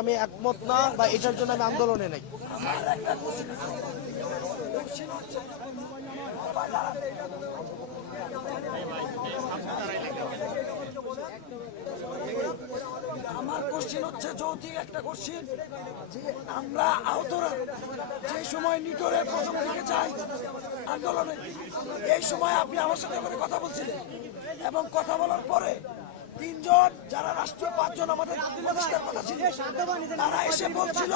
আমি একমত না বা এটার জন্য আমি আন্দোলনে নাই। আমার কোশ্চেন হচ্ছে যৌক্তিক একটা কোশ্চেন যে আমরা আহতরা যে সময় নিটোরে প্রথম দিকে যাই আন্দোলনে, এই সময় আপনি আমার সাথে করে কথা বলছিলেন এবং কথা বলার পরে তিনজন যারা রাষ্ট্রীয় পাঁচজন আমাদের উপদেষ্টার কথা ছিল তারা এসে বলছিল,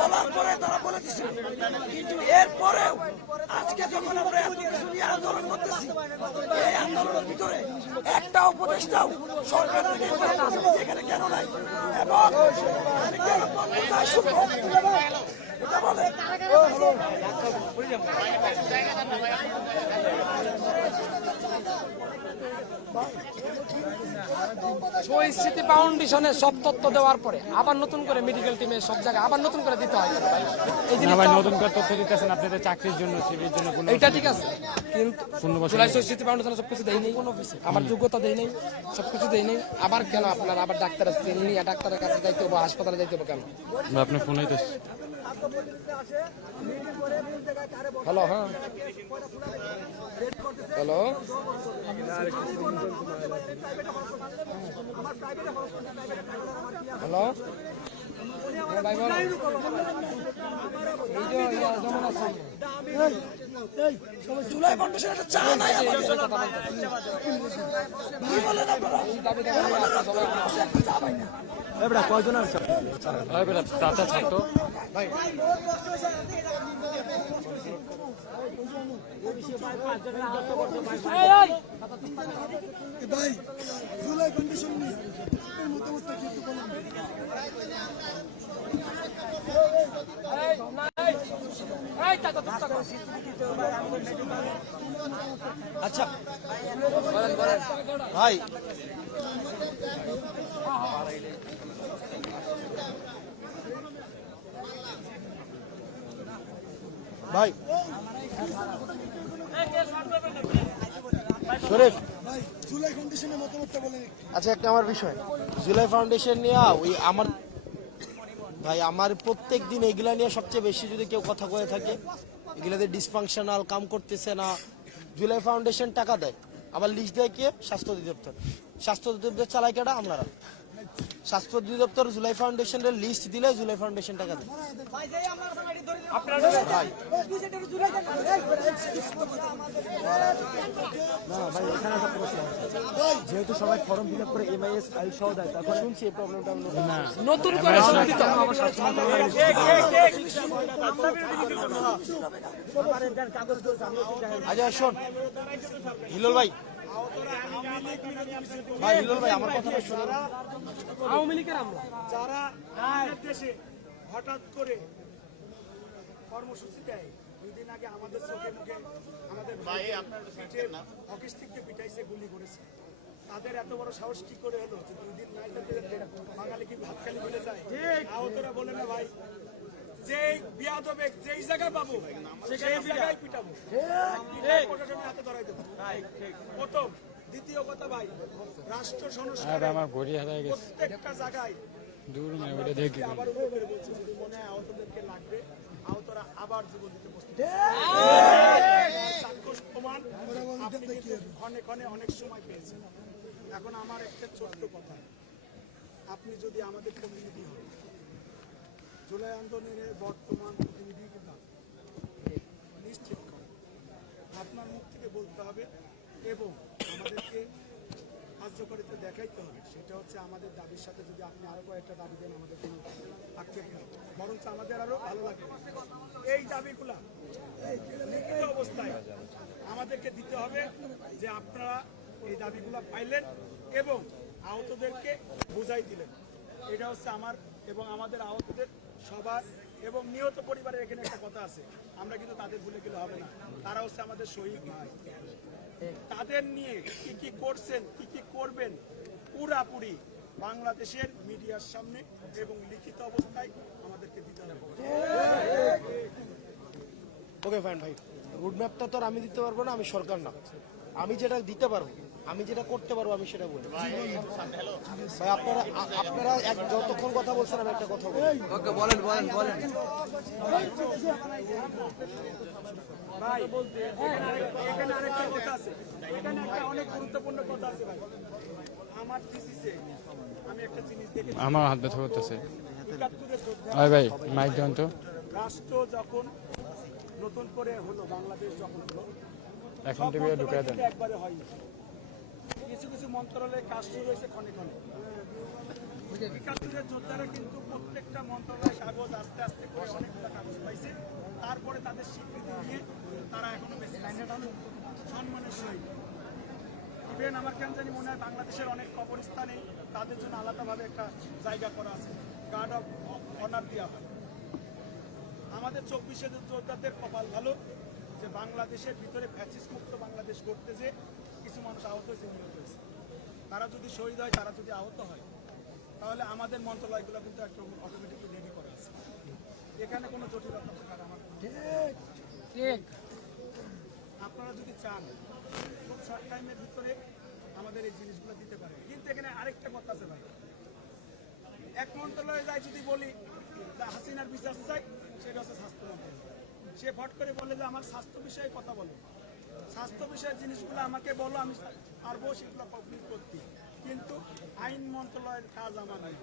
বলার পরে তারা বলে দিছিল। কিন্তু এরপরেও আজকে যখন আমরা এত কিছু নিয়ে আন্দোলন করতেছি, এই আন্দোলনের ভিতরে একটা উপদেষ্টাও সরকার থেকে এখানে কেন নাই এবং আমি কেন কোথায় শুনবো এটা বলে। স্মৃতি ফাউন্ডেশনে সব তথ্য দেওয়ার পরে আবার নতুন করে মেডিকেল টিমে সব জায়গায় আবার নতুন করে দিতে হয় ভাই। এই জিনিসটা নতুন করে তথ্য দিতেছেন আপনাদের চাকরির জন্য, সিভির জন্য। এটা ঠিক আছে, কিন্তু জুলাই স্মৃতি ফাউন্ডেশনে সবকিছু দেয় নেই, কোনো অফিসে আমার যোগ্যতা দেয় নেই, সবকিছু দেয় নেই। আবার কেন আপনার আবার ডাক্তার আসছে নিয়ে ডাক্তারের কাছে যাইতে হবে, হাসপাতালে যাইতে হবে কেন? আপনার ফোন হইতেছে। হ্যালো, হ্যাঁ হ্যালো, হ্যালো ভাই বলো, জুলাই ফাউন্ডেশন একটা চা নাই আমাদের। কি বলেন আপনারা? কয়জন আছে? চাচা ছাত্র ভাই জুলাই ফাউন্ডেশন নিয়ে আপনার মতামতটা কি একটু বলুন। আচ্ছা ভাই, ভাই শরীফ, ভাই জুলাই ফাউন্ডেশনের মতামতটা বলেন একটু। আচ্ছা একটা আমার বিষয়, জুলাই ফাউন্ডেশন নিয়ে ওই আমার ভাই আমার প্রত্যেক দিন এগুলা নিয়ে সবচেয়ে বেশি যদি কেউ কথা কয়ে থাকে, এগুলাতে ডিসফাংশনাল কাম করতেছে না। জুলাই ফাউন্ডেশন টাকা দেয়, আবার লিস্ট দেয় কে? স্বাস্থ্য অধিদপ্তর। স্বাস্থ্য অধিদপ্তর চালায় কেটা? আমরা। স্বাস্থ্য অধিদপ্তর জুলাই ফাউন্ডেশনের লিস্ট দিলে জুলাই ফাউন্ডেশন টাকা দেয়। ভাই না ভাই, এখানে একটা প্রশ্ন আছে, যেহেতু সবাই ফর্ম ফিল আপ করে এমআইএস ফাইল সহ দেয়, তখন শুনছি এই প্রবলেমটা না নতুন করে দিতে হবে। আচ্ছা শোন হিলোল ভাই, ভাই হিলোল ভাই আমার কথাটা শুনুন। আওয়ামী লীগের আমরা যারা দেশে হঠাৎ করে কর্মসূচি দেয়, 2 দিন আগে আমাদের চোখে মুখে আমাদের হকি স্টিককে পিটাইছে, গুলি করেছে, তাদের এত বড় সাহস কি করে হলো যে 2 দিন নাই যেতে বাঙালি কি ভাত খালি ভুলে যায়? আহতরা বলে না ভাই, যে বিয়াদবে যেই জায়গায় পাবো সেই জায়গায় পিটাবো, প্রশাসনের হাতে ধরাই দেবো। প্রথম। দ্বিতীয় কথা ভাই, রাষ্ট্র সংস্কার আমার ঘড়ি হারাই গেছে প্রত্যেকটা জায়গায় দূর না ওটা দেখি। আবার উল্লেখ করে বলছে, যদি মনে হয় আহতদেরকে লাগবে, আহতরা আবার জীবন দিতে প্রস্তুত। সাক্ষ্য প্রমাণ আপনি কিন্তু ক্ষণে ক্ষণে অনেক সময় পেয়েছেন। এখন আমার একটা ছোট্ট কথা, আপনি যদি আমাদের প্রতিনিধি হন, জুলাই আন্দোলনের বর্তমান প্রতিনিধিগুলো নিশ্চিত করেন, আপনার মুখ থেকে বলতে হবে এবং আমাদেরকে কার্যকারিতা দেখাইতে হবে। সেটা হচ্ছে আমাদের দাবির সাথে যদি আপনি আরো কয়েকটা দাবি দেন, আমাদের কোনো আক্ষেপ নেই, বরঞ্চ আমাদের আরো ভালো লাগবে। এই দাবিগুলা লিখিত অবস্থায় আমাদেরকে দিতে হবে যে আপনারা এই দাবিগুলা পাইলেন এবং আহতদেরকে বুঝাই দিলেন। এটা হচ্ছে আমার এবং আমাদের আহতদের সবার এবং নিহত পরিবারের এখানে একটা কথা আছে, আমরা কিন্তু তাদের ভুলে গেলে হবে না, তারা হচ্ছে আমাদের শহীদ ভাই। তাদের নিয়ে কি কি করছেন, কি কি করবেন, পুরাপুরি বাংলাদেশের মিডিয়ার সামনে এবং লিখিত অবস্থায় আমাদেরকে দিতে হবে। ওকে ফাইন ভাই, রুট ম্যাপটা তো আর আমি দিতে পারবো না, আমি সরকার না। আমি যেটা দিতে পারবো আমি যেটা করতে পারবো আমি সেটা বলি। ভাই আপনারা যতক্ষণ কথা বলছেন আমি একটা কথা বলি। ভাই এখানে আরেকটা কথা আছে, এখানে একটা অনেক গুরুত্বপূর্ণ কথা আছে ভাই। আমার থিসিসে আমি একটা জিনিস দেখেছি, আমার হাত ব্যথা করতেছে। ৭১-এর যোদ্ধা আরে ভাই মাইক দেন তো। রাষ্ট্র যখন নতুন করে হলো, বাংলাদেশ যখন হলো, এখন সব টিভি ঢুকায় দেন। মন্ত্রণালয় একবারে হয়নি। কিছু কিছু মন্ত্রণালয়ে কাজ শুরু হয়েছে ক্ষণে ক্ষণে। ৭১-এর যোদ্ধারা কিন্তু প্রত্যেকটা মন্ত্রণালয় কাগজ আস্তে আস্তে করে অনেকগুলো কাগজ পাইছে, তারপরে তাদের স্বীকৃতি দিয়ে তারা এখনো বেশি সম্মানের সহিত। ইভেন আমার কেন জানি মনে হয় বাংলাদেশের অনেক কবরস্থানে তাদের জন্য আলাদাভাবে একটা জায়গা করা আছে, গার্ড অফ অনার দেওয়া হয়। আমাদের ২৪-এর যোদ্ধাদের কপাল ভালো যে বাংলাদেশের ভিতরে ফ্যাসিস্ট মুক্ত বাংলাদেশ করতে যে কিছু মানুষ আহত হয়েছে, নিহত হয়েছে। তারা যদি শহীদ হয়, তারা যদি আহত হয়, তাহলে আমাদের মন্ত্রণালয়গুলো কিন্তু একটা অটোমেটিকলি রেডি করা আছে। এখানে কোনো জটিলতা থাকার আমার ঠিক আপনারা যদি চান খুব শর্ট টাইমের ভিতরে আমাদের এই জিনিসগুলো দিতে পারে। কিন্তু এখানে আরেকটা কথা আছে ভাই, এক মন্ত্রণালয়ে যাই যদি বলি যে হাসিনার বিচার চাই, সেটা হচ্ছে স্বাস্থ্য মন্ত্রণালয়। সে ফট করে বলে যে আমার স্বাস্থ্য বিষয়ে কথা বলো, স্বাস্থ্য বিষয়ের জিনিসগুলো আমাকে বলো, আমি পারবো সেগুলো কমপ্লিট করতে। কিন্তু আইন মন্ত্রণালয়ের কাজ আমার নেই।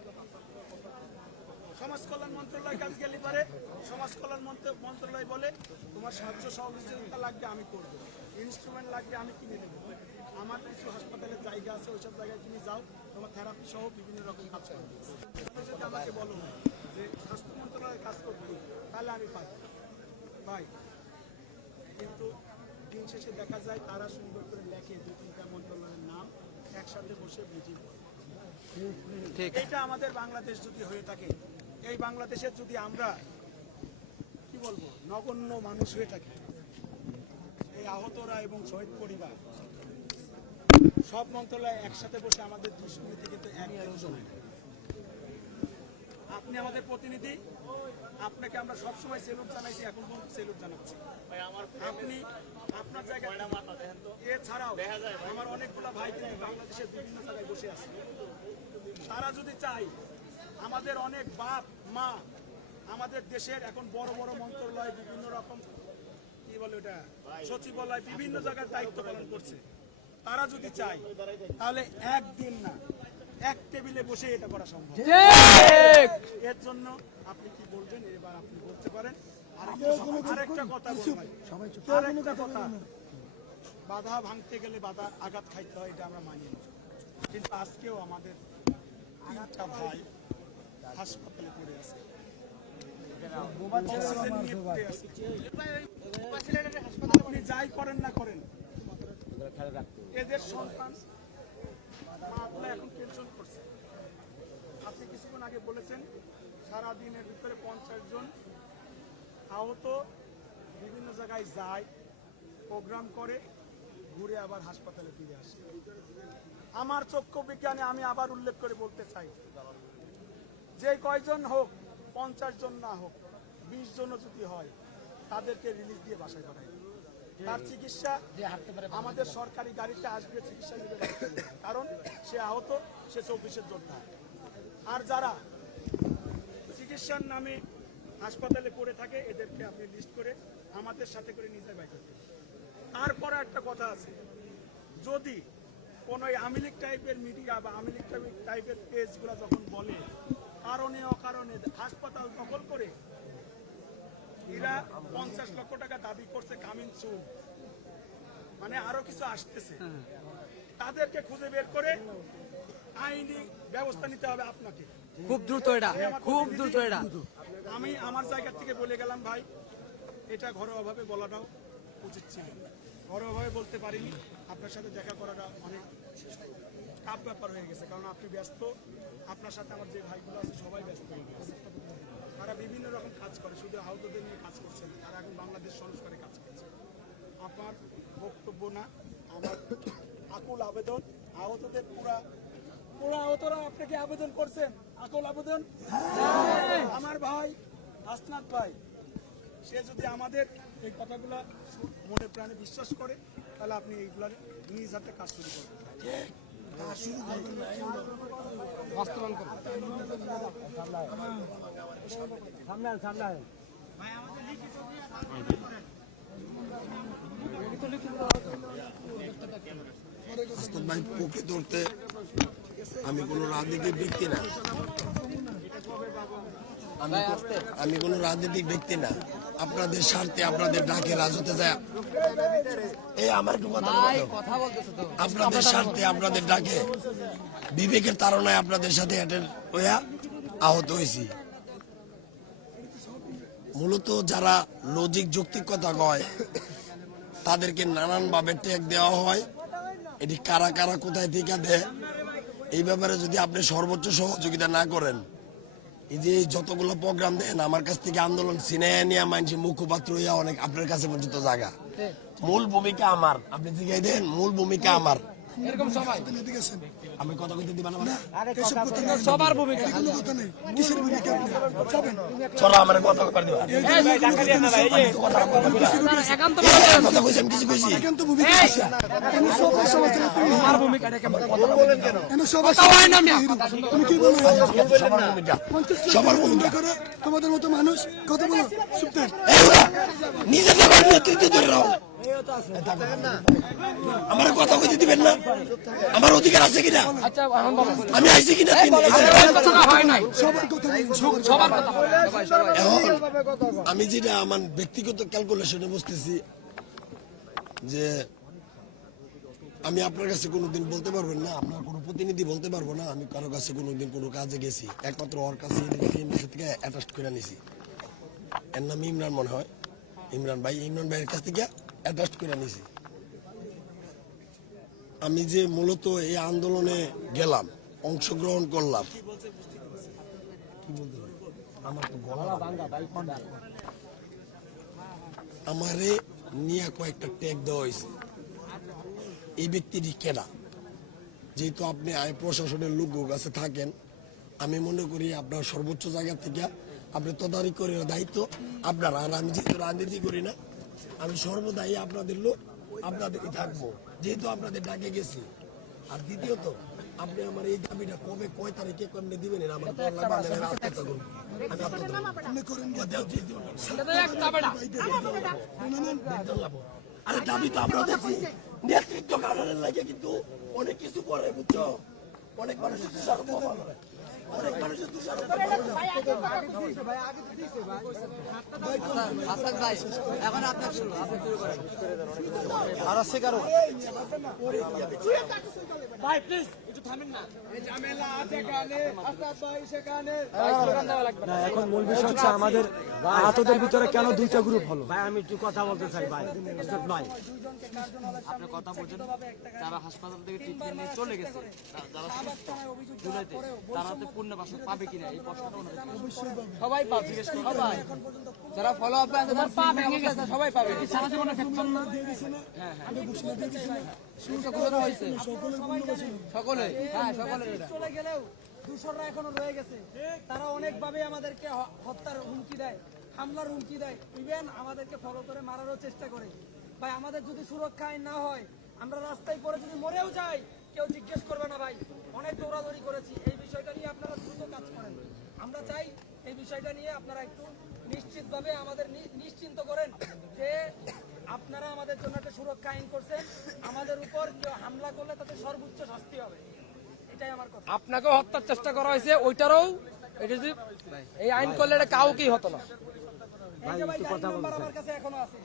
সমাজ কল্যাণ মন্ত্রণালয় কাজ গেলে পারে সমাজ কল্যাণ মন্ত্রণালয় বলে তোমার সাহায্য সহযোগিতা লাগবে আমি করবো, ইনস্ট্রুমেন্ট লাগবে আমি কিনে দেবো, আমার কিছু হাসপাতালের জায়গা আছে ওইসব জায়গায় তুমি যাও, তোমার থেরাপি সহ বিভিন্ন রকম কাজ করবে। তুমি যদি আমাকে বলো যে স্বাস্থ্য মন্ত্রণালয়ের কাজ করতে, তাহলে আমি পারবো ভাই। কিন্তু দিন শেষে দেখা যায় তারা সুন্দর করে লেখে ২-৩টা মন্ত্রণালয়ের নাম একসাথে বসে মিটিং করে। এটা আমাদের বাংলাদেশ যদি হয়ে থাকে, এই বাংলাদেশের যদি আমরা কি বলবো নগণ্য মানুষ হয়ে থাকি, এই আহতরা এবং শহীদ পরিবার সব মন্ত্রণালয় একসাথে বসে আমাদের দুষ্কৃতি কিন্তু একজন। আপনি আমাদের প্রতিনিধি, আপনাকে আমরা সবসময় সেলুট জানাইছি, এখন পর্যন্ত সেলুট জানাচ্ছি। আপনি আপনার জায়গায় এছাড়াও আমার অনেকগুলো ভাই কিন্তু বাংলাদেশের বিভিন্ন জায়গায় বসে আছে। তারা যদি চায়, আমাদের অনেক বাপ মা আমাদের দেশের এখন বড় বড় মন্ত্রণালয় বিভিন্ন রকম কি বলে ওটা সচিবালয় বিভিন্ন জায়গায় দায়িত্ব পালন করছে। তারা যদি চায় তাহলে একদিন না এক টেবিলে বসে এটা করা সম্ভব। এর জন্য আপনি কি বলবেন এবার আপনি বলতে পারেন। আরেকটা কথা আরেকটা কথা, বাধা ভাঙতে গেলে বাধা আঘাত খাইতে হয়, এটা আমরা মানি না। কিন্তু আজকেও আমাদের 3টা ভাই হাসপাতালে পড়ে আছে, অক্সিজেন নিয়ে পড়ে আছে। আপনি যাই করেন না করেন, এদের সন্তান মা এখন টেনশন করছে। আপনি কিছুক্ষণ আগে বলেছেন সারাদিনের ভিতরে 50 জন আহত বিভিন্ন জায়গায় যায়, প্রোগ্রাম করে, ঘুরে আবার হাসপাতালে ফিরে আসে। আমার চক্ষু বিজ্ঞানে আমি আবার উল্লেখ করে বলতে চাই, যে কয়জন হোক, 50 জন না হোক, 20 জনও যদি হয়, তাদেরকে রিলিজ দিয়ে বাসায় পাঠাই। তার চিকিৎসা আমাদের সরকারি গাড়িতে আসবে, চিকিৎসা নিবে, কারণ সে আহত, সে 24-এর যোদ্ধা। আর যারা চিকিৎসার নামে হাসপাতালে পড়ে থাকে, এদেরকে আপনি লিস্ট করে আমাদের সাথে করে নিয়ে যায় বাইরে। তারপরে একটা কথা আছে, যদি কোনো আওয়ামী লীগ টাইপের মিডিয়া বা আওয়ামী লীগ টাইপের পেজগুলো যখন বলে কারণে অকারণে হাসপাতাল দখল করে এরা 50 লক্ষ টাকা দাবি করছে কামিং সুন, মানে আরো কিছু আসতেছে, তাদেরকে খুঁজে বের করে আইনি ব্যবস্থা নিতে হবে আপনাকে খুব দ্রুত, এটা খুব দ্রুত। এটা আমি আমার জায়গা থেকে বলে গেলাম ভাই, এটা ঘরোয়াভাবে বলাটাও উচিত ছিল, ঘরোয়াভাবে বলতে পারিনি। আপনার সাথে দেখা করাটা অনেক টাফ ব্যাপার হয়ে গেছে, কারণ আপনি ব্যস্ত, আপনার সাথে আমার যে ভাইগুলো আছে সবাই ব্যস্ত হয়ে গেছে। তারা বিভিন্ন রকম কাজ করে, শুধু আহতদের নিয়ে কাজ করছে না, তারা এখন বাংলাদেশ সংস্কারে কাজ করছে। আমার বক্তব্য না, আমার আকুল আবেদন, আহতদের পুরা আহতরা আপনাকে আবেদন করছেন, আকুল আবেদন। আমার ভাই হাসনাত ভাই সে যদি আমাদের এই কথাগুলো মনে প্রাণে বিশ্বাস করে তাহলে আপনি এইগুলা নিজ হাতে কাজ শুরু করবেন। বাস্তবায়ন করুন। হাসনাত ভাই প্রকৃত অর্থে আমি কোনো রাজনৈতিক ব্যক্তি না, আমি কোনো রাজনৈতিক ব্যক্তি না। আপনাদের স্বার্থে আপনাদের ডাকে রাজতে যায় এই আমার একটু কথা বলো। আপনাদের স্বার্থে আপনাদের ডাকে বিবেকের তাড়নায় আপনাদের সাথে অ্যাটেন্ড হইয়া আহত হয়েছি। মূলত যারা লজিক যৌক্তিক কথা কয় তাদেরকে নানান ভাবে ট্যাগ দেওয়া হয়। এটি কারা কারা কোথায় থেকে দেয় এই ব্যাপারে যদি আপনি সর্বোচ্চ সহযোগিতা না করেন, এই যে যতগুলো প্রোগ্রাম দেন আমার কাছ থেকে আন্দোলন সিনেমা নিয়ে মানছি মুখপাত্র হইয়া অনেক আপনার কাছে পর্যন্ত জায়গা, মূল ভূমিকা আমার। আপনি জিজ্ঞাই দেন মূল ভূমিকা আমার। এরকম সবাই আমি কথা কইতে দিবা না সবার ভূমিকা চলো আমার কথা কইবার দিবা একান্ত কথা কইছি আমি কিছু কইছি আমার ভূমিকা এটা কেমন কথা বলেন কেন কথা হয় না মিয়া তুমি কি বলো? সবার ভূমিকা সবার ভূমিকা করে তোমাদের মতো মানুষ কথা বলো, চুপ থাক। নিজেদের নেতৃত্ব ধরে রাখো। আমার কথা কইতে দিবেন না? আমার অধিকার আছে কিনা? আচ্ছা এখন বলো আমি আইছি কিনা? কথা হয় নাই সবার কথা বলো, সবার কথা বলো সবাই এখন আমি যেটা আমার ব্যক্তিগত ক্যালকুলেশনে বুঝতেছি যে আমি আপনার কাছে কোনোদিন বলতে পারবেন না, আপনার কোনো প্রতিনিধি বলতে পারবো না আমি কারো কাছে কোনোদিন কোনো কাজে গেছি। একমাত্র ওর কাছে থেকে অ্যাটাচ করে নিছি। এর নাম ইমরান মনে হয়, ইমরান ভাইয়ের কাছ থেকে অ্যাটাচ করে নিছি। আমি যে মূলত এই আন্দোলনে গেলাম, অংশগ্রহণ করলাম, আমার তো গলা ভাঙা, আমারে নিয়ে কয়েকটা ট্যাগ দেওয়া হয়েছে। এই ব্যক্তিটি কেনা, যেহেতু আপনি আইন প্রশাসনের লোক কাছে থাকেন, আমি মনে করি আপনার সর্বোচ্চ জায়গা থেকে আপনি তদারকি করে দায়িত্ব আপনার। আর আমি যেহেতু রাজনীতি করি না, আমি সর্বদাই আপনাদের লোক, আপনাদেরই থাকবো, যেহেতু আপনাদের ডাকে গেছি। আর দ্বিতীয়ত আপনি আমার এই দাবিটা কবে কয় তারিখে কেমনে দিবেন আমার আত্মহত্যা করবো। আরে দাবি তো আমরা দেখছি নেতৃত্ব কারণের লাগে, কিন্তু অনেক কিছু করে বুঝছো, অনেক মানুষের তুষারোপ করে, অনেক মানুষের তুষারোপ করে। আর আছে কারো ভাই প্লিজ একটু থামেন না ঝামেলা আছে কানে আসাদ ভাই সেখানে এখন মূল বিষয় হচ্ছে আমাদের আহতদের ভিতরে কেন দুইটা গ্রুপ হলো। ভাই আমি একটু কথা বলতে চাই ভাই, ভাই আপনি কথা বলছেন যারা হাসপাতাল থেকে ট্রিটমেন্ট নিয়ে চলে গেছে, যারা সুস্থ জুলাইতে, তারা তো পুনর্বাসন পাবে কিনা এই প্রশ্নটা সবাই পাবে, জিজ্ঞেস করুন সবাই যারা ফলো আপ আছে তারা পা ভেঙে গেছে সবাই পাবে। সারা জীবনে ফ্যাকচার না দিয়ে দিছে না? হ্যাঁ সকলে হ্যাঁ সকলে চলে গেলেও দূষণরা এখনো রয়ে গেছে। তারা অনেকভাবে আমাদেরকে হত্যার হুমকি দেয়, হামলার হুমকি দেয়, ইভেন আমাদেরকে ফলো করে মারারও চেষ্টা করে। ভাই আমাদের যদি সুরক্ষা আইন না হয়, আমরা রাস্তায় পরে যদি মরেও যাই, কেউ জিজ্ঞেস করবে না। ভাই অনেক দৌড়াদৌড়ি করেছি, এই বিষয়টা নিয়ে আপনারা দ্রুত কাজ করেন। আমরা চাই এই বিষয়টা নিয়ে আপনারা একটু নিশ্চিতভাবে আমাদের নিশ্চিন্ত করেন যে আপনারা আমাদের জন্য একটা সুরক্ষা আইন করছেন। আমাদের উপর কেউ হামলা করলে তাদের সর্বোচ্চ শাস্তি হবে, এটাই আমার কথা। আপনাকেও হত্যার চেষ্টা করা হয়েছে, ওইটারও এটা যদি এই আইন করলে এটা কাউকেই হতো না। এই যে ভাই গাড়ির নাম্বার আমার কাছে এখনো আছে,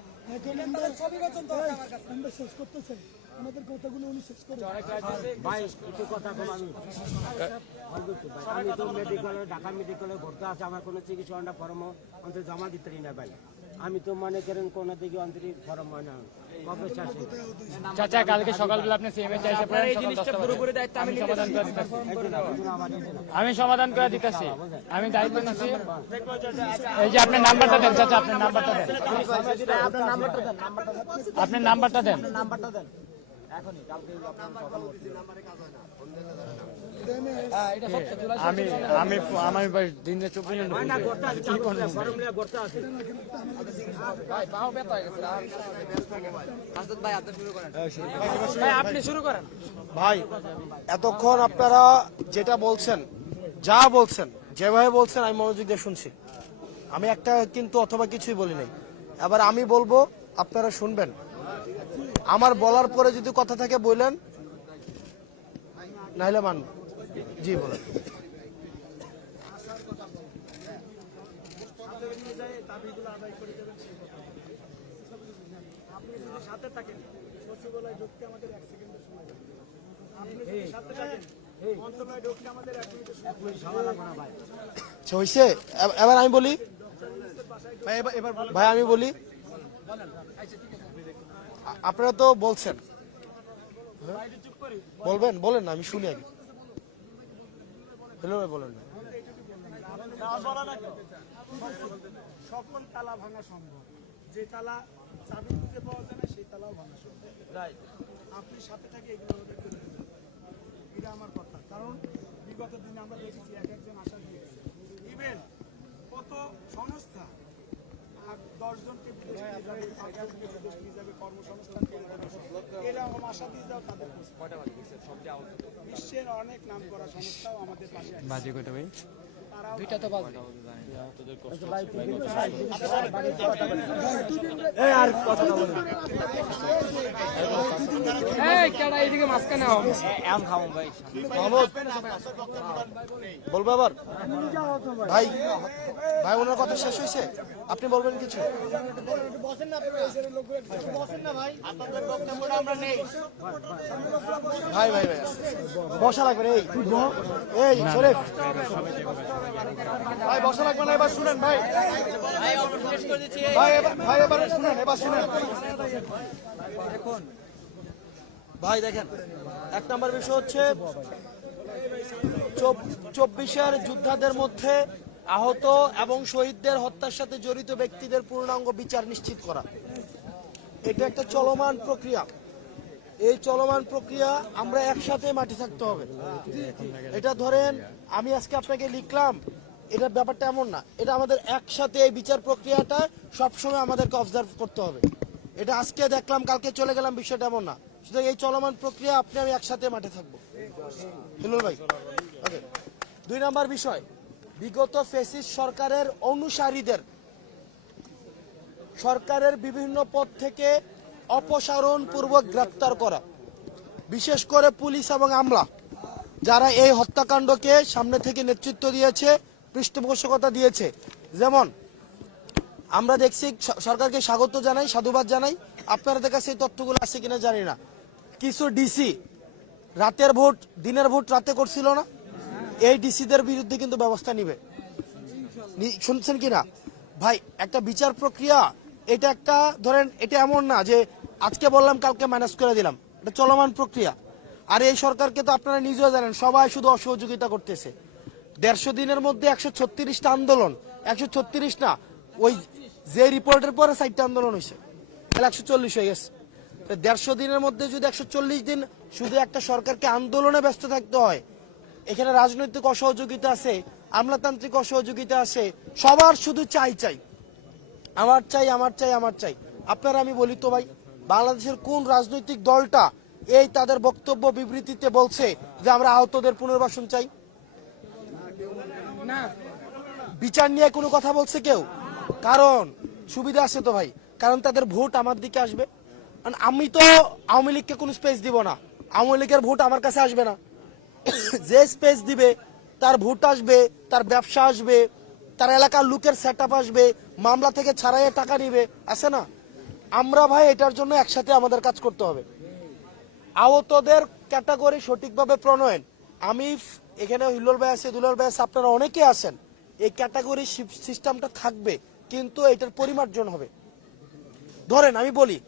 তাদের ছবি পর্যন্ত আছে আমার কাছে। আমরা শেষ করতে চাই, আমাদের কথাগুলো উনি শেষ করে ভাই একটু কথা কম। আমি তো মেডিকেলে ঢাকা মেডিকেলে ভর্তি আছে, আমার কোনো চিকিৎসা ফর্ম অন্তত জমা দিতে না ভাই। আমি তো মনে করেন কোনো দিকে অন্তরিক ফর্ম হয় না কবে শেষে। চাচা কালকে সকালবেলা আপনি সিএমএ চাইছে এই জিনিসটা পুরোপুরি দায়িত্ব আমি সমাধান করে দিতেছি, আমি সমাধান করে দিতেছি, আমি দায়িত্ব নিচ্ছি। এই যে আপনার নাম্বারটা দেন চাচা, আপনার নাম্বারটা দেন, আপনার নাম্বারটা দেন। আমি আমি আমি ভাই দিনে 24 ঘন্টা ভাই পাও ব্যথা হয়ে গেছে ভাই আপনি শুরু করেন। ভাই এতক্ষণ আপনারা যেটা বলছেন, যা বলছেন, যেভাবে বলছেন আমি মনোযোগ দিয়ে শুনছি। আমি একটা কিন্তু অথবা কিছুই বলি নাই। এবার আমি বলবো, আপনারা শুনবেন। আমার বলার পরে যদি কথা থাকে বললেন, নাহলে মান। জি বলেন। আপনি যদি সাথে থাকেন সচিবালয় ঢুকতে আমাদের 1 সেকেন্ডের সময় লাগবে। আপনি যদি সাথে থাকেন মন্ত্রণালয়ে ঢুকতে আমাদের 1 মিনিটের সময় লাগবে। আচ্ছা, হয়েছে? এবার আমি বলি ভাই, আমি বলি। আপনারা তো বলছেন, বলবেন, বলেন না, আমি শুনি আগে। হ্যালো ভাই, বলেন না। সকল তালা ভাঙা সম্ভব, যে তালা চাবি খুঁজে পাওয়া যায় না সেই তালাও ভাঙা সম্ভব। আপনি সাথে থাকে এগুলো আমাদের করে দেবেন। এটা আমার কথা, কারণ বিগত দিনে আমরা দেখেছি এক একজন আশা দিয়েছে। ইভেন কত সংস্থা 10 জনকে বিদেশ নিয়ে যাবে, 5 জনকে বিদেশ নিয়ে যাবে, কর্মসংস্থান এরকম আশা দিয়ে যাও তাদের বিশ্বের অনেক নাম করা সংস্থাও আমাদের পাশে আছে। বাজে কয়টা ভাই? দুইটা তো বাজে। এই কেডা এইদিকে মাঝখানে আও। মোহাম্মদ বলবো আবার। ভাই ভাই, ওনার কথা শেষ হয়েছে, আপনি বলবেন কিছু? ভাই ভাই ভাই বসা লাগবে রে। এই শরীফ ভাই, বসা লাগবে না, এবার শুনেন ভাই। ভাই এবার শুনেন, এবার শুনেন ভাই। দেখেন, 1 নম্বর বিষয় হচ্ছে 24-এর যোদ্ধাদের মধ্যে আহত এবং শহীদদের হত্যার সাথে জড়িত ব্যক্তিদের পূর্ণাঙ্গ বিচার নিশ্চিত করা। এটা একটা চলমান প্রক্রিয়া। এই চলমান প্রক্রিয়া আমরা একসাথে মাঠে থাকতে হবে। এটা ধরেন আমি আজকে আপনাকে লিখলাম, এটা ব্যাপারটা এমন না। এটা আমাদের একসাথে এই বিচার প্রক্রিয়াটা সবসময় আমাদেরকে অবজার্ভ করতে হবে। এটা আজকে দেখলাম কালকে চলে গেলাম, বিষয়টা এমন না। সুতরাং এই চলমান প্রক্রিয়া আপনি আমি একসাথে মাঠে থাকবো। হিলুল ভাই, ওকে। 2 নম্বর বিষয়, বিগত ফ্যাসিস্ট সরকারের অনুসারীদের সরকারের বিভিন্ন পদ থেকে অপসারণ পূর্বক গ্রেপ্তার করা, বিশেষ করে পুলিশ এবং আমলা যারা এই হত্যাকাণ্ডকে সামনে থেকে নেতৃত্ব দিয়েছে, পৃষ্ঠপোষকতা দিয়েছে। যেমন আমরা দেখছি, সরকারকে স্বাগত জানাই, সাধুবাদ জানাই। আপনাদের কাছে এই তথ্যগুলো আছে কিনা জানি না, কিছু ডিসি রাতের ভোট দিনের ভোট রাতে করছিল না, এই ডিসিদের বিরুদ্ধে কিন্তু ব্যবস্থা নিবে। শুনছেন কিনা ভাই? একটা বিচার প্রক্রিয়া, এটা একটা ধরেন, এটা এমন না যে আজকে বললাম কালকে মাইনাস করে দিলাম, এটা চলমান প্রক্রিয়া। আর এই সরকারকে তো আপনারা নিজেও জানেন, সবাই শুধু অসহযোগিতা করতেছে। 150 দিনের মধ্যে 136টা আন্দোলন, 136 না, ওই যে রিপোর্টের পরে 4টা আন্দোলন হয়েছে, তাহলে 140 হয়ে গেছে। 150 দিনের মধ্যে যদি 140 দিন শুধু একটা সরকারকে আন্দোলনে ব্যস্ত থাকতে হয়, এখানে রাজনৈতিক অসহযোগিতা আছে, আমলাতান্ত্রিক অসহযোগিতা আছে, সবার শুধু চাই চাই, আমার চাই, আমার চাই, আমার চাই। আপনারা আমি বলি তো ভাই, বাংলাদেশের কোন রাজনৈতিক দলটা এই তাদের বক্তব্য বিবৃতিতে বলছে যে আমরা আহতদের পুনর্বাসন চাই? না, বিচার নিয়ে কোনো কথা বলছে কেউ? কারণ সুবিধা আছে তো ভাই, কারণ তাদের ভোট আমার দিকে আসবে। আমি তো আওয়ামী লীগকে কোনো স্পেস দিব না, আওয়ামী লীগের ভোট আমার কাছে আসবে না। যে স্পেস দিবে তার ভোট আসবে, তার ব্যবসা আসবে, তার এলাকার লোকের সেটআপ আসবে, মামলা থেকে ছাড়াইয়ে টাকা নিবে, আছে না? আমরা ভাই এটার জন্য একসাথে আমাদের কাজ করতে হবে। আহতদের ক্যাটাগরি সঠিকভাবে প্রণয়ন, আমি এখানে হিল্লোল ভাই আছে, দুলাল ভাই আছে, আপনারা অনেকে আছেন, এই ক্যাটাগরি সিস্টেমটা থাকবে, কিন্তু এটার পরিমার্জন হবে। ধরেন আমি বলি,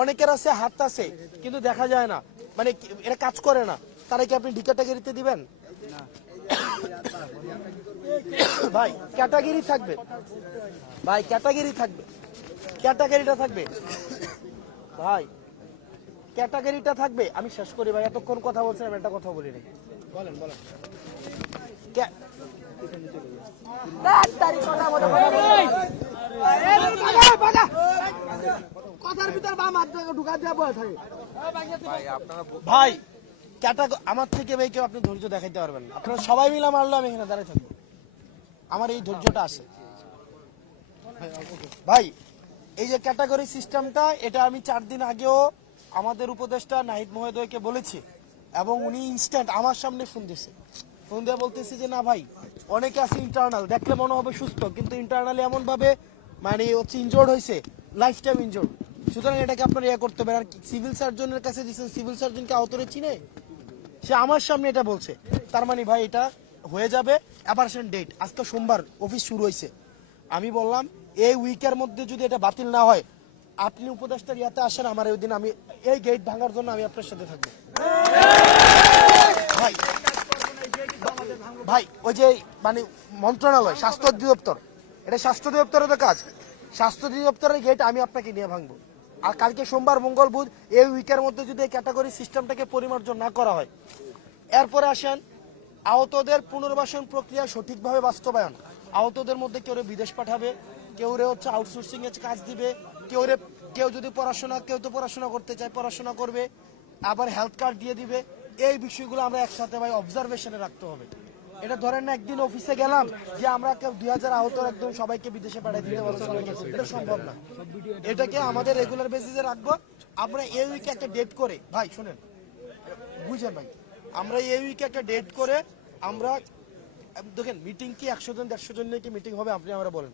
অনেকের আছে হাত আছে কিন্তু দেখা যায় না, মানে এটা কাজ করে না, তারা কি আপনি ডি ক্যাটাগরিতে দিবেন? ভাই ক্যাটাগরি থাকবে, ভাই ক্যাটাগরি থাকবে, ক্যাটাগরিটা থাকবে ভাই, ক্যাটাগরিটা থাকবে। আমি শেষ করি ভাই, এতক্ষণ কথা বলছিলাম, একটা কথা বলি নাই। বলেন বলেন কে- ভাই আমার থেকে ভাই কেউ আপনি ধৈর্য দেখাইতে পারবেন না। আপনারা সবাই মিলে মারলো আমি এখানে দাঁড়িয়ে থাকবো, আমার এই ধৈর্যটা আছে ভাই। এই যে ক্যাটাগরি সিস্টেমটা, এটা আমি 4 দিন আগেও আমাদের উপদেষ্টা নাহিদ মহোদয়কে বলেছি, এবং উনি ইনস্ট্যান্ট আমার সামনে ফোন দিয়েছে। ফোন দিয়ে বলতেছে যে না ভাই, অনেকে আছে ইন্টারনাল, দেখলে মনে হবে সুস্থ, কিন্তু ইন্টারনালি এমন ভাবে মানে হচ্ছে ইনজোর্ড হয়েছে, লাইফ টাইম ইনজোর্ড। সুতরাং এটাকে আপনার ইয়ে করতে হবে। আর সিভিল সার্জনের কাছে দিচ্ছেন, সিভিল সার্জনকে আহতরে চিনে, সে আমার সামনে এটা বলছে। তার মানে ভাই এটা হয়ে যাবে অপারেশন ডেট। আজকে সোমবার অফিস শুরু হয়েছে, আমি বললাম এই উইকের মধ্যে যদি এটা বাতিল না হয়, আপনি উপদেষ্টার ইয়াতে আসেন, আমার ওই দিন আমি এই গেট ভাঙার জন্য আমি আপনার সাথে থাকবো ভাই। ভাই ওই যে মানে মন্ত্রণালয়, স্বাস্থ্য অধিদপ্তর, এটা স্বাস্থ্য অধিদপ্তরের কাজ, স্বাস্থ্য অধিদপ্তরের গেট আমি আপনাকে নিয়ে ভাঙবো। আর কালকে সোমবার মঙ্গল বুধ এই উইকের মধ্যে যদি এই ক্যাটাগরি সিস্টেমটাকে পরিমার্জন না করা হয়, এরপরে আসেন আহতদের পুনর্বাসন প্রক্রিয়া সঠিকভাবে বাস্তবায়ন। আহতদের মধ্যে কেউ বিদেশ পাঠাবে, কেউ হচ্ছে আউটসোর্সিং এর কাজ দিবে, কেউ যদি কেউ তো পড়াশোনা করতে চায় পড়াশোনা করবে, আবার হেলথ কার্ড দিয়ে দিবে। এই বিষয়গুলো আমরা একসাথে ভাই অবজারভেশনে রাখতে হবে। এটা ধরেন না একদিন অফিসে গেলাম যে আমরা 2000 আহত একদম সবাইকে বিদেশে পাঠিয়ে দিতে পারবো, এটা সম্ভব না। এটাকে আমাদের রেগুলার বেসিসে রাখবো। আমরা এই উইকে একটা ডেট করে, ভাই শুনেন বুঝেন ভাই, আমরা এই উইকে একটা ডেট করে আমরা দেখেন মিটিং কি 100 জন 150 জন নিয়ে কি মিটিং হবে? আপনি আমরা বলেন,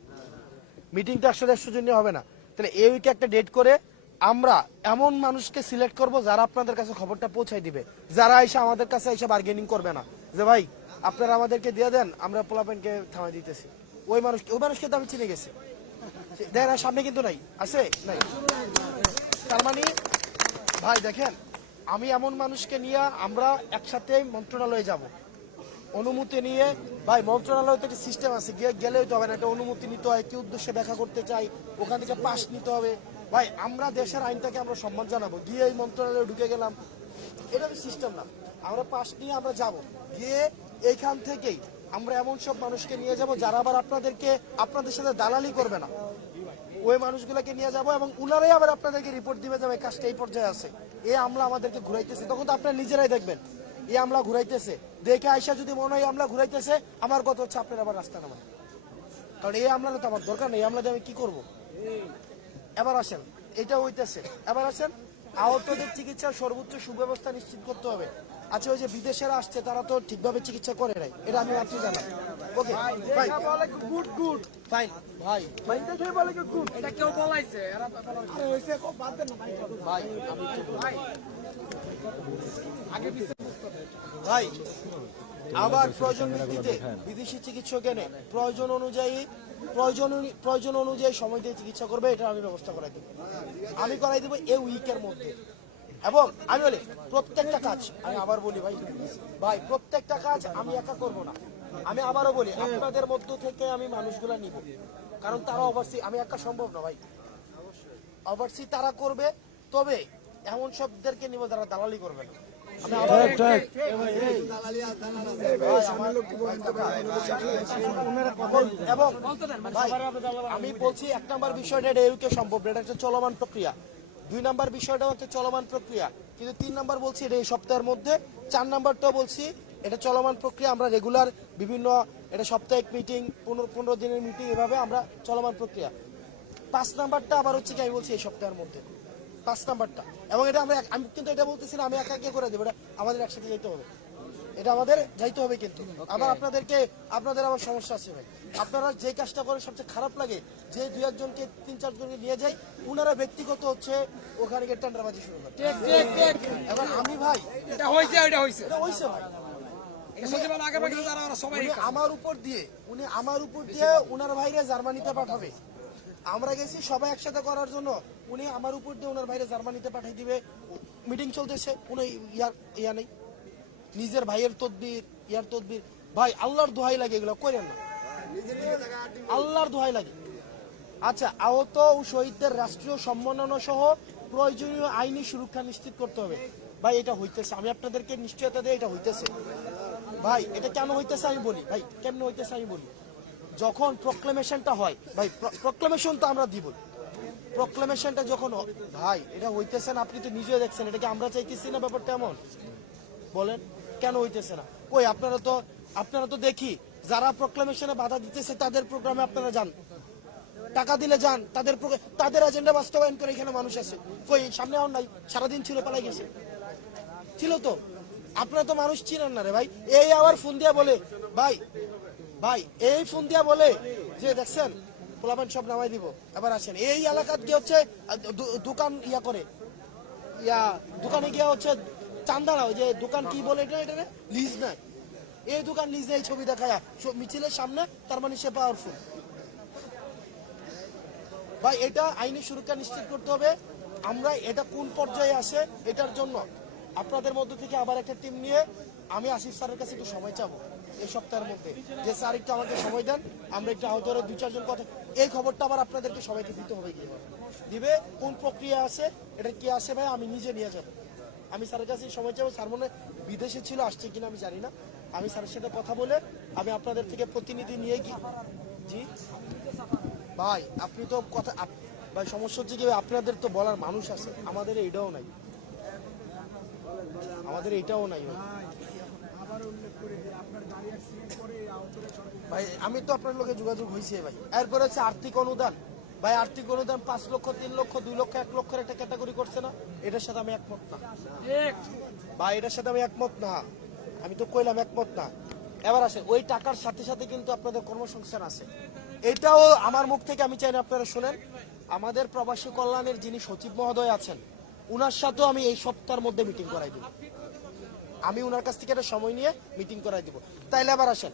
মিটিংটা 100-150 জন নিয়ে হবে না। তাহলে এই উইকে একটা ডেট করে আমরা এমন মানুষকে সিলেক্ট করব যারা আপনাদের কাছে খবরটা পৌঁছাই দিবে, যারা এসে আমাদের কাছে এসে বার্গেনিং করবে না যে ভাই আপনারা আমাদেরকে দিয়ে দেন, আমরা পোলাপেনকে থামাই দিতেছি। ওই মানুষকে তো আমি চিনে গেছি, দেখ সামনে কিন্তু নাই, আছে নাই। তার মানে ভাই দেখেন, আমি এমন মানুষকে নিয়ে আমরা একসাথে মন্ত্রণালয়ে যাব, অনুমতি নিয়ে। ভাই মন্ত্রণালয় তো একটা সিস্টেম আছে, গেলেই তো হবে না, একটা অনুমতি নিতে হয়, কি উদ্দেশ্যে দেখা করতে চাই, ওখান থেকে পাস নিতে হবে। ভাই আমরা দেশের আইনটাকে আমরা সম্মান জানাবো, গিয়ে এই মন্ত্রণালয়ে ঢুকে গেলাম, এটা তো সিস্টেম না। আমরা পাস নিয়ে আমরা যাব, গিয়ে এইখান থেকেই আমরা এমন সব মানুষকে নিয়ে যাব যারা আবার আপনাদের সাথে দালালি করবে না, ওই মানুষগুলোকে নিয়ে যাব, এবং উনারাই আবার আপনাদেরকে রিপোর্ট দিবে যাবে কাজটা এই পর্যায়ে আছে, এই আমলা আমাদেরকে ঘুরাইতেছে। তখন তো আপনারা নিজেরাই দেখবেন এই আমলা ঘুরাইতেছে, দেখে আইসা যদি মনে হয় আমলা ঘুরাইতেছে, আমার কথা হচ্ছে আপনার আবার রাস্তা নামান, কারণ এই আমলা তো আমার দরকার নেই, আমলা দিয়ে আমি কি করবো? এবার আসেন, এটা হইতেছে, এবার আসেন আহতদের চিকিৎসার সর্বোচ্চ সুব্যবস্থা নিশ্চিত করতে হবে। আচ্ছা ওই যে বিদেশেরা আসছে, তারা তো ঠিকভাবে চিকিৎসা করে নাই, এটা আমি আপনি জানাই। ওকে ভাই, গুড গুড ফাইন ভাই, এটা কেউ বলাইছে ভাই আবার প্রয়োজন ভিত্তিতে বিদেশি চিকিৎসক এনে প্রয়োজন অনুযায়ী সময় দিয়ে চিকিৎসা করবে, এটা আমি ব্যবস্থা করাই দেবো, আমি করাই দেবো এই উইকের মধ্যে। এবং আমি বলি প্রত্যেকটা কাজ, আমি আবার বলি ভাই প্রত্যেকটা কাজ আমি একা করব না, আমি আবারও বলি আপনাদের মধ্য থেকে আমি মানুষগুলা নিব, কারণ তারা ওভারসি, আমি একা সম্ভব না ভাই, ওভারসি তারা করবে, তবে এমন সবদেরকে নিব যারা দালালি করবে না। এবং আমি বলছি 1 নম্বর বিষয়টা এটা সম্ভব, এটা একটা চলমান প্রক্রিয়া। 2 নম্বর বিষয়টা হচ্ছে চলমান প্রক্রিয়া, কিন্তু 3 নম্বর বলছি এটা এই সপ্তাহের মধ্যে। 4 নম্বরটাও বলছি এটা চলমান প্রক্রিয়া, আমরা রেগুলার বিভিন্ন এটা সাপ্তাহিক মিটিং, 15 দিনের মিটিং, এভাবে আমরা চলমান প্রক্রিয়া। 5 নাম্বারটা আবার হচ্ছে কি আমি বলছি এই সপ্তাহের মধ্যে 5 নাম্বারটা, এবং এটা আমি কিন্তু এটা বলতেছি না আমি একা কে করে দেবো, এটা আমাদের একসাথে যেতে হবে, এটা আমাদের যাইতে হবে। কিন্তু আবার আপনাদের আবার সমস্যা আছে ভাই, আপনারা যে কাজটা করেন সবচেয়ে খারাপ লাগে যে 2-1 জনকে 3-4 জনকে নিয়ে যায়, উনারা ব্যক্তিগত হচ্ছে ওখানে গিয়ে টেন্ডারবাজি শুরু করে। এবার আমি ভাই এটা হইছে ভাই, সবাই উনি আমার উপর দিয়ে উনার ভাইরে জার্মানিতে পাঠাবে, আমরা গেছি সবাই একসাথে করার জন্য, উনি আমার উপর দিয়ে উনার ভাইরে জার্মানিতে পাঠিয়ে দিবে, মিটিং চলতেছে, উনি ইয়া নেই, নিজের ভাইয়ের তদবির ভাই আল্লাহর দোহাই লাগে, এগুলো করেন না, আল্লাহর দোহাই লাগে। আচ্ছা আহত ও শহীদদের রাষ্ট্রীয় সম্মাননা সহ প্রয়োজনীয় আইনি সুরক্ষা নিশ্চিত করতে হবে, ভাই এটা হইতেছে, আমি আপনাদেরকে নিশ্চয়তা দিই এটা হইতেছে। ভাই এটা কেন হইতেছে আমি বলি, ভাই কেমন হইতেছে আমি বলি। যখন প্রক্লেমেশনটা হয় ভাই, প্রক্লেমেশন তো আমরা দিব, প্রক্লেমেশনটা যখন ভাই এটা হইতেছে না, আপনি তো নিজে দেখছেন, এটা কি আমরা চাইতেছি না ব্যাপারটা এমন? বলেন কেন হইতেছে না? কই আপনারা তো দেখি যারা প্রক্লেমেশনে বাধা দিতেছে তাদের প্রোগ্রামে আপনারা যান, টাকা দিলে যান, তাদের এজেন্ডা বাস্তবায়ন করে এখানে মানুষ আছে। কই সামনে আর নাই, সারাদিন ছিল পালাই গেছে, ছিল তো। আপনারা তো মানুষ চিনেন না রে ভাই। এই আবার ফোন দিয়া বলে ভাই এই ফোন দিয়া বলে যে দেখছেন পোলাপান সব নামাই দিব, এবার আসেন। এই এলাকাত গিয়ে হচ্ছে দোকান করে দোকানে গিয়ে হচ্ছে চান্দা না, ওই যে দোকান কি বলে এটা লিজ নাই, এই দোকান লিজ নেই ছবি দেখায় মিছিলের সামনে, তার মানে সে পাওয়ারফুল। ভাই এটা আইনি সুরক্ষা নিশ্চিত করতে হবে। আমরা এটা কোন পর্যায়ে আসে এটার জন্য আপনাদের মধ্য থেকে আবার একটা টিম নিয়ে আমি আসিফ স্যারের কাছে একটু সময় চাবো এই সপ্তাহের মধ্যে, যে স্যার একটু আমাকে সময় দেন, আমরা একটু আহতরে 2-4 জন কথা, এই খবরটা আবার আপনাদেরকে সবাইকে দিতে হবে, গিয়ে দিবে কোন প্রক্রিয়া আছে, এটা কি আসে ভাই আমি নিজে নিয়ে যাবো। আমি স্যারের কাছে সময় চাবো, স্যার মনে বিদেশে ছিল, আসছে কিনা আমি জানি না, আমি স্যারের সাথে কথা বলে আমি আপনাদের থেকে প্রতিনিধি নিয়ে গিয়ে। জি ভাই আপনি তো কথা ভাই, সমস্যা হচ্ছে কি আপনাদের তো বলার মানুষ আছে, আমাদের এইটাও নাই, আমাদের এটাও নাই ভাই। আমি তো আপনার লোকে যোগাযোগ হয়েছে ভাই। এরপরে হচ্ছে আর্থিক অনুদান ভাই, আর্থিক অনুদান 5 লক্ষ, 3 লক্ষ, 2 লক্ষ, 1 লক্ষের একটা ক্যাটাগরি করছে না, এটার সাথে আমি একমত না ভাই, এটার সাথে আমি একমত না, আমি তো কইলাম একমত না। এবার আসে ওই টাকার সাথে সাথে কিন্তু আপনাদের কর্মসংস্থান আছে, এটাও আমার মুখ থেকে আমি চাই না আপনারা শুনেন। আমাদের প্রবাসী কল্যাণের যিনি সচিব মহোদয় আছেন, উনার সাথেও আমি এই সপ্তাহের মধ্যে মিটিং করাই দিব, আমি উনার কাছ থেকে একটা সময় নিয়ে মিটিং করাই দিব। তাইলে আবার আসেন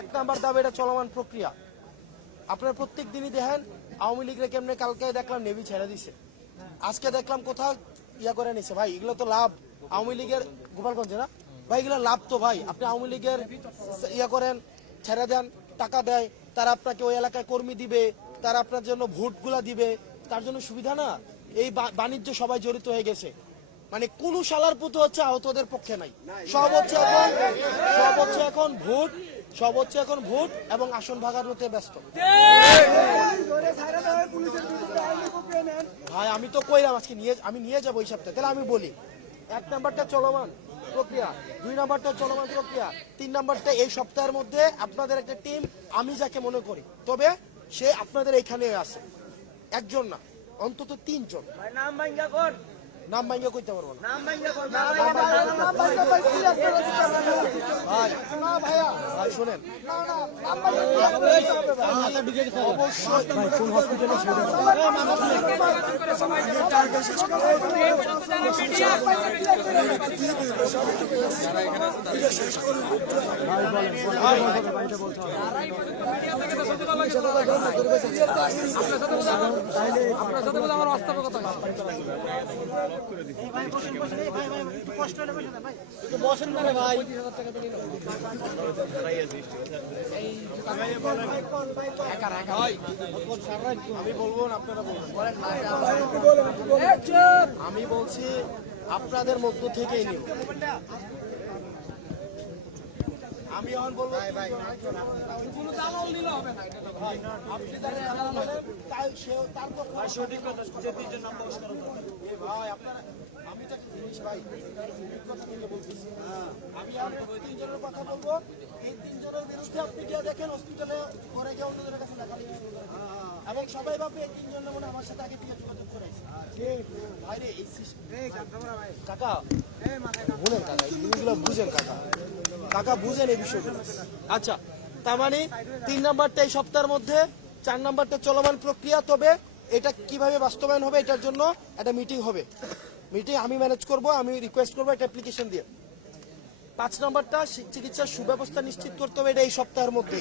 1 নাম্বার দাবি, এটা চলমান প্রক্রিয়া। আপনারা প্রত্যেক দিনই দেখেন আওয়ামী লীগের কেমনে, কালকে দেখলাম নেভি ছেড়ে দিছে, আজকে দেখলাম কোথাও করে নিছে। ভাই এগুলো তো লাভ আওয়ামী লীগের, গোপালগঞ্জে না ভাই, এগুলো লাভ তো ভাই। আপনি আওয়ামী লীগের করেন, ছেড়ে দেন, টাকা দেয়, তারা আপনাকে ওই এলাকায় কর্মী দিবে, তারা আপনার জন্য ভোটগুলা দিবে, তার জন্য সুবিধা না। এই বাণিজ্য সবাই জড়িত হয়ে গেছে, মানে কোন শালার পুতো হচ্ছে আহতদের পক্ষে নাই, সব হচ্ছে এখন ভোট এবং আসন ভাগার হতে ব্যস্ত। ভাই আমি তো কইলাম আজকে আমি নিয়ে যাবো এই সপ্তাহে। তাহলে আমি বলি 1 নাম্বারটা চলমান প্রক্রিয়া, 2 নাম্বারটা চলমান প্রক্রিয়া, 3 নাম্বারটা এই সপ্তাহের মধ্যে আপনাদের একটা টিম, আমি যাকে মনে করি, তবে সে আপনাদের এখানে আছে, একজন না অন্তত 3 জন। নাম ভাঙ্গা কইতে পারবো না ভাই, শুনেন আমার অস্তাবে কথা বসেন করে ভাই, আমি বলবো না আপনারা বলবেন, আমি বলছি আপনাদের মধ্য থেকেই নিব। আমি এখন বলবো আমি তো একটা জিনিস ভাই, আমি আর 3 জনের কথা বলবো, এই 3 জনের বিরুদ্ধে আপনি গিয়ে দেখেন হসপিটালে ঘরে গিয়ে অন্যদের কাছে লেখালেখি এবং সবাই ভাবে এই 3 জনের মনে আমার সাথে আগে থেকে যোগাযোগ করাইছে ভাই রে। এই কাকা বলেন, কাকা এই জিনিসগুলো বুঝেন, কাকা বুঝেন এই বিষয়গুলো। আচ্ছা তার মানে 3 নাম্বারটা এই সপ্তাহের মধ্যে, 4 নাম্বারটা চলমান প্রক্রিয়া, তবে এটা কিভাবে বাস্তবায়ন হবে এটার জন্য একটা মিটিং হবে, মিটিং আমি ম্যানেজ করব, আমি রিকোয়েস্ট করবো একটা অ্যাপ্লিকেশন দিয়ে। 5 নাম্বারটা চিকিৎসার সুব্যবস্থা নিশ্চিত করতে হবে, এটা এই সপ্তাহের মধ্যে,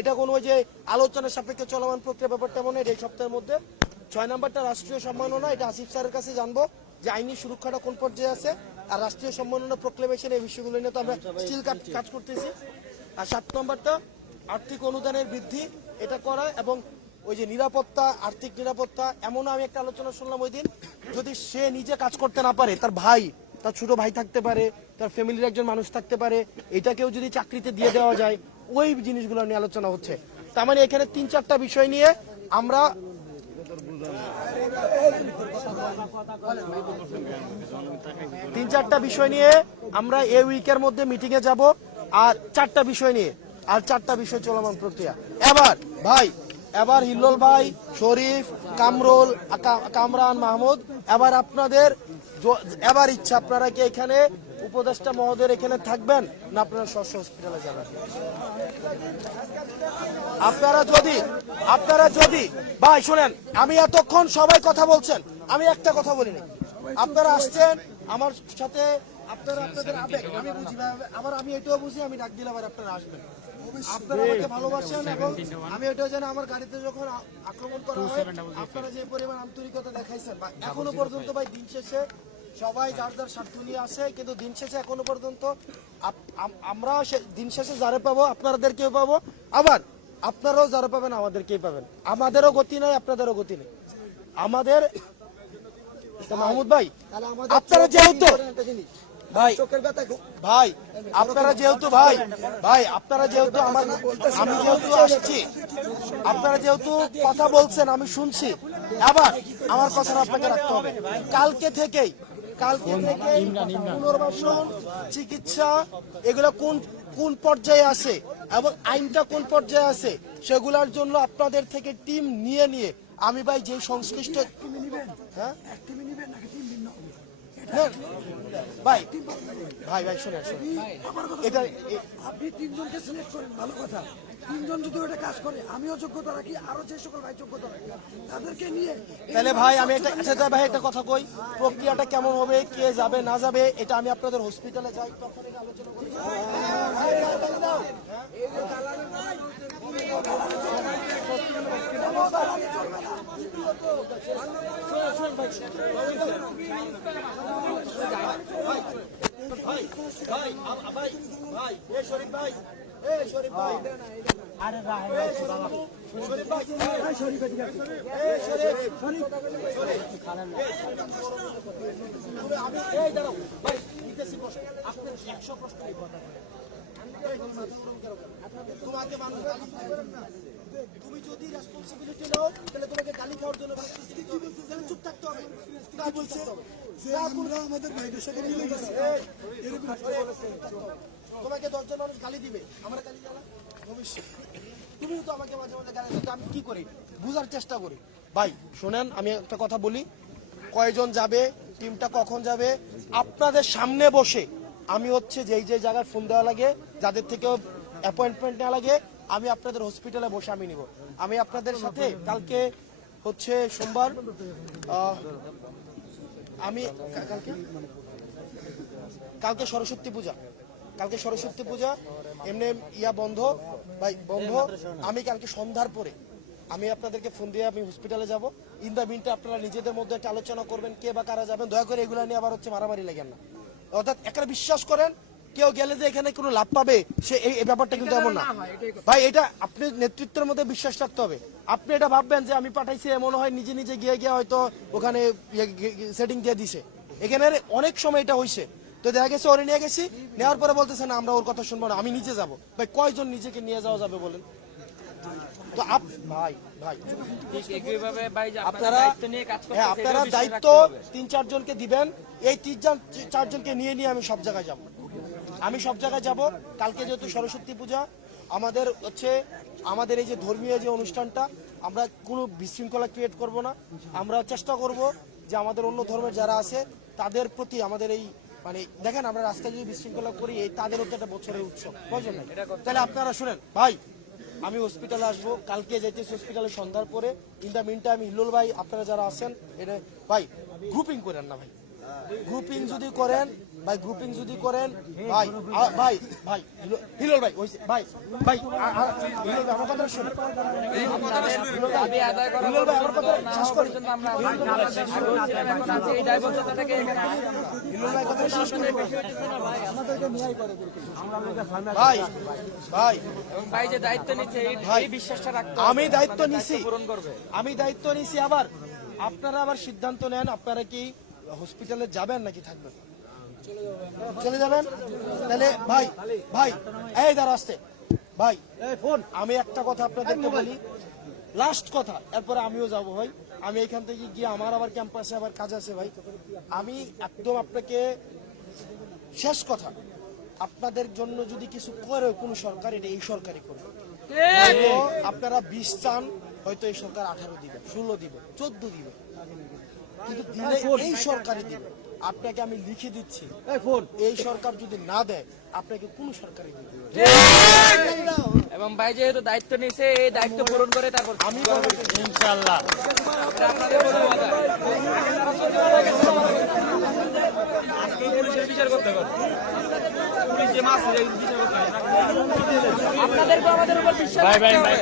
এটা কোনো ওই যে আলোচনা সাপেক্ষে চলমান প্রক্রিয়া ব্যাপারটা মনে হয় এই সপ্তাহের মধ্যে। 6 নাম্বারটা রাষ্ট্রীয় সম্মাননা, এটা আসিফ স্যারের কাছে জানবো যে আইনি সুরক্ষাটা কোন পর্যায়ে আছে, আর রাষ্ট্রীয় সম্মাননা প্রক্লেমেশন এই বিষয়গুলো নিয়ে তো আমরা স্টিল কাজ করতেছি। আর 7 নম্বরটা আর্থিক অনুদানের বৃদ্ধি, এটা করা, এবং ওই যে নিরাপত্তা, আর্থিক নিরাপত্তা। এমনও আমি একটা আলোচনা শুনলাম ওই দিন, যদি সে নিজে কাজ করতে না পারে, তার ভাই তার ছোট ভাই থাকতে পারে, তার ফ্যামিলির একজন মানুষ থাকতে পারে, এটাকেও যদি চাকরিতে দিয়ে দেওয়া যায়, ওই জিনিসগুলো নিয়ে আলোচনা হচ্ছে। তার মানে এখানে 3-4টা বিষয় নিয়ে আমরা এই উইকের মধ্যে মিটিং এ যাব, আর 4টা বিষয় নিয়ে, আর 4টা বিষয় চলমান প্রক্রিয়া। এবার হিল্লোল ভাই, শরীফ, কামরান, মাহমুদ, এবার আপনাদের এবার ইচ্ছা, আপনারা কি এখানে উপদেষ্টা মহোদয়ের এখানে থাকবেন না আপনারা স্ব হসপিটালে যাবেন? আপনারা যদি ভাই শুনেন, আমি এতক্ষণ সবাই কথা বলছেন, আমি একটা কথা বলিনি। আপনারা আসছেন আমার সাথে, আপনারা আপনাদের আবেগ আমি বুঝি, আবার আমি এটাও বুঝি, আমি ডাক দিলে আবার আপনারা আসবেন। আপনারা আমাকে ভালোবাসেন এবং আমি এটাও জানি আমার গাড়িতে যখন আক্রমণ করা হয় আপনারা যে পরিমাণ আন্তরিকতা দেখাইছেন, বা এখনো পর্যন্ত ভাই দিন শেষে সবাই যার যার স্বার্থ নিয়ে আসে, কিন্তু দিন শেষে এখনো পর্যন্ত আমরা দিন শেষে যারা পাবো আপনাদেরকেও পাবো, আবার আপনারাও যারা পাবেন আমাদেরকেই পাবেন। আমাদেরও গতি নাই, আপনাদেরও গতি নেই আমাদের। মাহমুদ ভাই, আপনারা যেহেতু আপনারা যেহেতু আমি যেহেতু আসছি, আপনারা যেহেতু কথা বলছেন আমি শুনছি, আবার আমার কথাটা আপনাকে রাখতে হবে। কালকে থেকেই পুনর্বাসন, চিকিৎসা এগুলো কোন পর্যায়ে আছে এবং আইনটা কোন পর্যায়ে আছে, সেগুলোর জন্য আপনাদের থেকে টিম নিয়ে আমি ভাই যে সংশ্লিষ্ট ভাই শুনেন, এটা আপনি 3 জনকে সিলেক্ট করেন, ভালো কথা। 3 জন যদি ওটা কাজ করে, আমিও যোগ্যতা রাখি, আরো যে সকল ভাই যোগ্যতা রাখি, তাদেরকে নিয়ে তাহলে ভাই আমি একটা কথা কই, প্রক্রিয়াটা কেমন হবে, কে যাবে না যাবে, এটা আমি আপনাদের হসপিটালে যাই তখন এটা আলোচনা করি। তুমি যদি রেসপন্সিবিলিটি নাও তাহলে তোমাকে গালি খাওয়ার জন্য চুপ থাকতে হবে। আমাদের ভাইদের সাথে মিলে গেছে, তোমাকে 10 জন মানুষ গালি দিবে, আমার গালি জানা ভবিষ্যৎ। তুমিও তো আমাকে মাঝে মাঝে গালি দিতে, আমি কি করি বুঝার চেষ্টা করি। ভাই শোনেন, আমি একটা কথা বলি, কয়জন যাবে, টিমটা কখন যাবে, আপনাদের সামনে বসে আমি হচ্ছে যেই জায়গায় ফোন দেওয়া লাগে, যাদের থেকেও অ্যাপয়েন্টমেন্ট নেওয়া লাগে, আমি আপনাদের হসপিটালে বসে আমি নিব। আমি আপনাদের সাথে কালকে হচ্ছে সোমবার, আমি কালকে সরস্বতী পূজা, এমনি বন্ধ ভাই, বন্ধ। আমি কালকে সন্ধ্যার পরে আমি আপনাদেরকে ফোন দিয়ে আমি হসপিটালে যাব। ইন দ্য মিনটা আপনারা নিজেদের মধ্যে একটা আলোচনা করবেন, কে বা কারা যাবেন। দয়া করে এগুলো নিয়ে আবার হচ্ছে মারামারি লাগেন না। অর্থাৎ একটা বিশ্বাস করেন, কেউ গেলে যে এখানে কোনো লাভ পাবে সে এই ব্যাপারটা কিন্তু এমন না ভাই। এটা আপনি নেতৃত্বের মধ্যে বিশ্বাস রাখতে হবে। আপনি এটা ভাববেন যে আমি পাঠাইছি, মনে হয় নিজে গিয়ে হয়তো ওখানে সেটিং দিয়ে দিছে। এখানে অনেক সময় এটা হয়েছে, তো দেখা গেছে ওরে নিয়ে গেছি, নেওয়ার পরে বলতেছে না আমরা ওর কথা শুনবো না, আমি নিজে যাব। ভাই কয়জন নিজেকে নিয়ে যাওয়া যাবে বলেন তো? ভাই আপনারা দায়িত্ব 3-4 জনকে দিবেন, এই 3-4 জনকে নিয়ে আমি সব জায়গায় যাব। কালকে যেহেতু সরস্বতী পূজা, আমাদের হচ্ছে আমাদের এই যে ধর্মীয় যে অনুষ্ঠানটা, আমরা কোনো বিশৃঙ্খলা ক্রিয়েট করব না। আমরা চেষ্টা করব যে আমাদের অন্য ধর্মের যারা আছে তাদের প্রতি আমাদের এই মানে দেখেন, আমরা রাস্তায় যদি বিশৃঙ্খলা করি, এই তাদের হচ্ছে একটা বছরের উৎসব, বুঝলেন না? তাহলে আপনারা শুনেন ভাই, আমি হসপিটালে আসবো, কালকে যাইতেছি হসপিটালে সন্ধ্যার পরে। ইন দ্য মিন টাইম হিল্লোল ভাই, আপনারা যারা আছেন এটা ভাই গ্রুপিং করেন না ভাই, গ্রুপিং যদি করেন ভাই হিল্লোল ভাই আমার কথা শুনুন, আমার কথা শেষ করি। আমি দায়িত্ব নিছি। আবার আপনারা আবার সিদ্ধান্ত নেন, আপনারা কি হসপিটালে যাবেন নাকি থাকবেন। চলে যাবেন তাহলে ভাই ভাই এই দাঁড়া আসতে ভাই আমি একটা কথা আপনাদেরকে বলি, লাস্ট কথা, এরপরে আমিও যাব ভাই। আমি এখান থেকে গিয়ে আমার আবার ক্যাম্পাসে আবার কাজ আছে ভাই। আমি একদম আপনাকে শেষ কথা, আপনাদের জন্য যদি কিছু করে কোনো সরকার, এটা এই সরকারই করবে। হয়তো আপনারা 20 চান, হয়তো এই সরকার 18 দিবে, 16 দিবে, 14 দিবে, কিন্তু দিলে এই সরকারই দিবে। আপনাকে আমি লিখে দিচ্ছি, এই সরকার যদি না দেয় আপনাকে কোনো সরকারই দিবে। এবং ভাই যেহেতু দায়িত্ব নিছে, এই দায়িত্ব পূরণ করে তারপর আমি ইনশাআল্লাহ আপনাদের বড় কথা। আজকে পুলিশের বিচার করতে হবে, পুলিশ যে মাছ বিচার করতে হবে। আপনাদেরকে আমাদের উপর বিশ্বাস রাখতে হবে।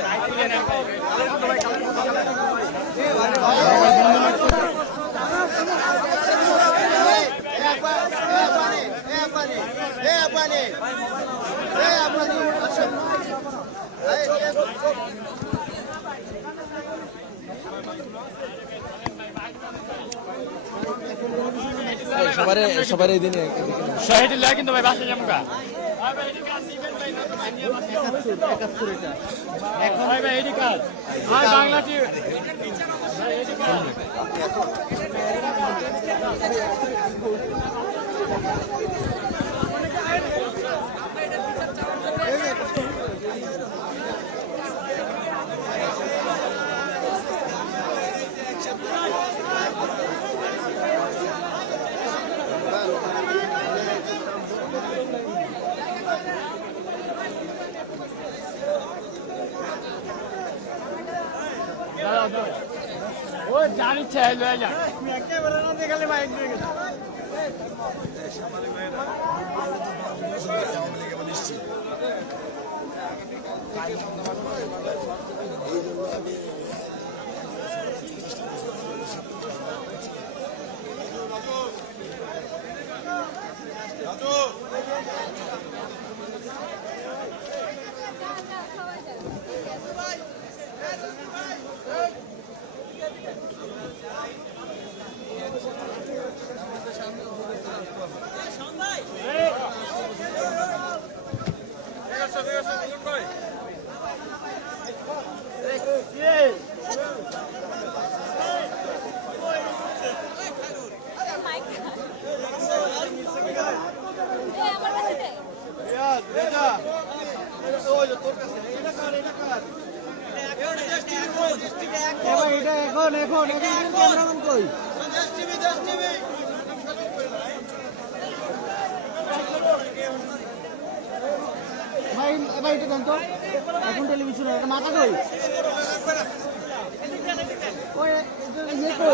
সবার এই দিনে শহীদ লয় কিন্তু ভাই বাসে যামুকা ভাই ভাই এডি কাজ আর বাংলা টিভি ও জানি চাই লয়ে যা একেবারে না দেখালে বাইক দিয়ে গেছে এখন টেলিভিশন মাথা কই কই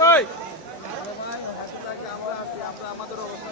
ভাই আমাদের অবস্থা